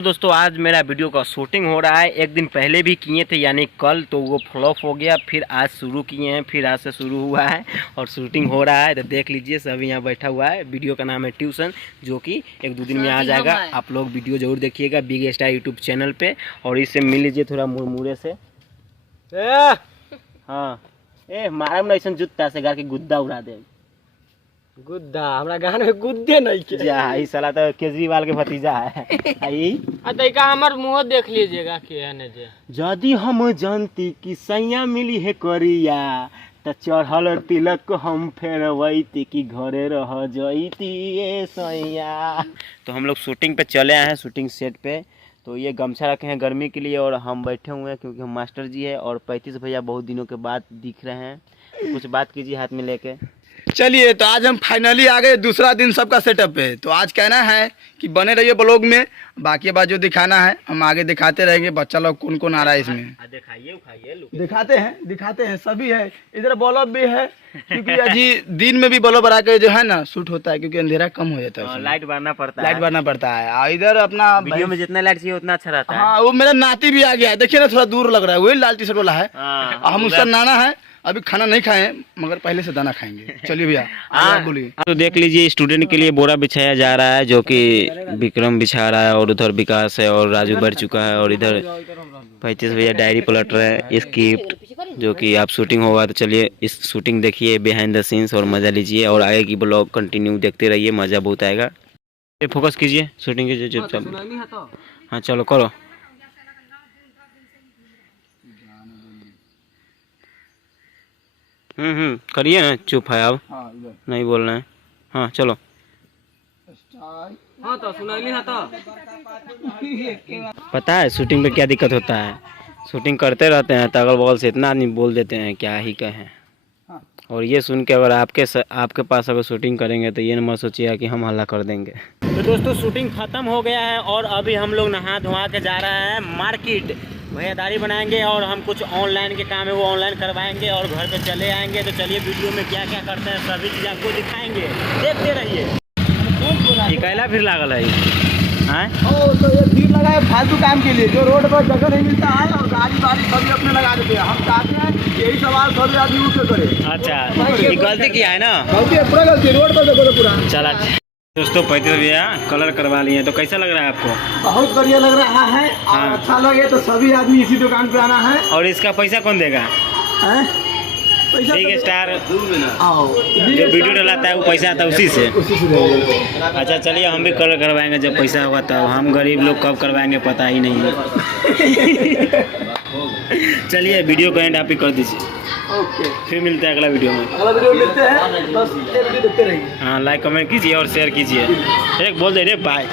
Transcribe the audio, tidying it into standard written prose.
दोस्तों आज मेरा वीडियो का शूटिंग हो रहा है। एक दिन पहले भी किए थे यानी कल, तो वो फ्लॉप हो गया। फिर आज शुरू किए हैं, फिर आज से शुरू हुआ है और शूटिंग हो रहा है। तो देख लीजिए, सभी यहाँ बैठा हुआ है। वीडियो का नाम है ट्यूशन, जो कि एक दो दिन में आ जाएगा। आप लोग वीडियो जरूर देखिएगा बिग स्टार यूट्यूब चैनल पे। और इससे मिल लीजिए थोड़ा मुरमुरे से। हाँ मारा में ऐसा जूता से घर के गुद्दा उड़ा दे। गुद्दा हमरा गान में गुद्दे नहीं के जा ई साला तो केजरीवाल के भतीजा है। आई तैका हमर मुंह देख लीजिएगा के है ने जे यदि हम जानती कि सैया मिली है करिया त चढ़ल तिलक हम फेरवैती कि घरे रह जैती ए सैया। तो हम लोग शूटिंग पे चले आए हैं, शूटिंग सेट पे। तो ये गमछा रखे हैं गर्मी के लिए और हम बैठे हुए हैं क्योंकि हम मास्टर जी है और 35 भैया बहुत दिनों के बाद दिख रहे हैं। तो कुछ बात कीजिए हाथ में लेके। चलिए, तो आज हम फाइनली आ गए दूसरा दिन सबका सेटअप पे। तो आज कहना है कि बने रहिए ब्लॉग में, बाकी बात जो दिखाना है हम आगे दिखाते रहेंगे। बच्चा लोग कौन कौन आ रहा है इसमें दिखाते हैं सभी है। इधर बल्ब भी है क्योंकि अजी दिन में भी बल्ब बढ़ा के जो है ना शूट होता है क्योंकि अंधेरा कम हो जाता है, लाइट बढ़ना पड़ता है। और इधर अपना वीडियो में जितना लाइट चाहिए उतना अच्छा रहता है। हाँ, वो मेरा नाती भी आ गया है, देखिए ना थोड़ा दूर लग रहा है, वही लाल टी शर्ट वाला है। हम उसका नाना है, अभी खाना नहीं खाए मगर पहले से दाना खाएंगे। चलिए भैया बोलिए। तो देख लीजिए, स्टूडेंट के लिए बोरा बिछाया जा रहा है, जो कि विक्रम बिछा रहा है और उधर विकास है और राजू बढ़ चुका है और इधर 35 भैया डायरी पलट रहे हैं स्क्रिप्ट, जो कि आप शूटिंग होगा। तो चलिए इस शूटिंग देखिए बिहाइंड द सीन्स और मज़ा लीजिए और आगे की ब्लॉग कंटिन्यू देखते रहिए, मज़ा बहुत आएगा। फोकस कीजिए, शूटिंग कीजिए चुपचाप। हाँ चलो करो। करिए ना, चुप है अब। नहीं बोल रहे हैं। हाँ चलो। हां तो सुनाइली हां तो पता है शूटिंग पे क्या दिक्कत होता है? शूटिंग करते रहते हैं तो अगल बगल से इतना आदमी बोल देते हैं क्या ही कहें। और ये सुन के अगर आपके पास अगर शूटिंग करेंगे तो ये न मत सोचिएगा कि हम हल्ला कर देंगे। तो दोस्तों शूटिंग ख़त्म हो गया है और अभी हम लोग नहा धोवा के जा रहे हैं मार्केट। भैया दाढ़ी बनाएंगे और हम कुछ ऑनलाइन के काम है वो ऑनलाइन करवाएंगे और घर पे चले आएंगे। तो चलिए वीडियो में क्या क्या करते हैं सभी चीज़ आपको दिखाएंगे, देखते रहिए। कैला फिर लागल है तो ये भीड़ लगा है फालतू काम के लिए, जो रोड पर जगह नहीं मिलता है और गाड़ी वाड़ी सभी अपने लगा देते हैं। हम चाहते हैं यही सवाल सभी आदमी उससे करे। अच्छा ये गलती किया है ना? गलती है, पूरा गलती, रोड पर देखो पूरा। चला दोस्तों 35 भैया कलर करवा लिए, तो कैसा लग रहा है आपको? बहुत बढ़िया लग रहा है और अच्छा लगे तो सभी आदमी इसी दुकान पे आना है। और इसका पैसा कौन देगा? बिग स्टार जो वीडियो डलाता है वो पैसा आता है उसी से। अच्छा चलिए हम भी कलर करवाएंगे जब पैसा होगा तब। हम गरीब लोग कब करवाएंगे पता ही नहीं है। चलिए वीडियो का एंड आप ही कर दीजिए। फिर मिलते हैं अगला वीडियो में। मिलते हैं, बस ये वीडियो देखते रहिए। हाँ लाइक कमेंट कीजिए और शेयर कीजिए। एक बोल दे रे बाय।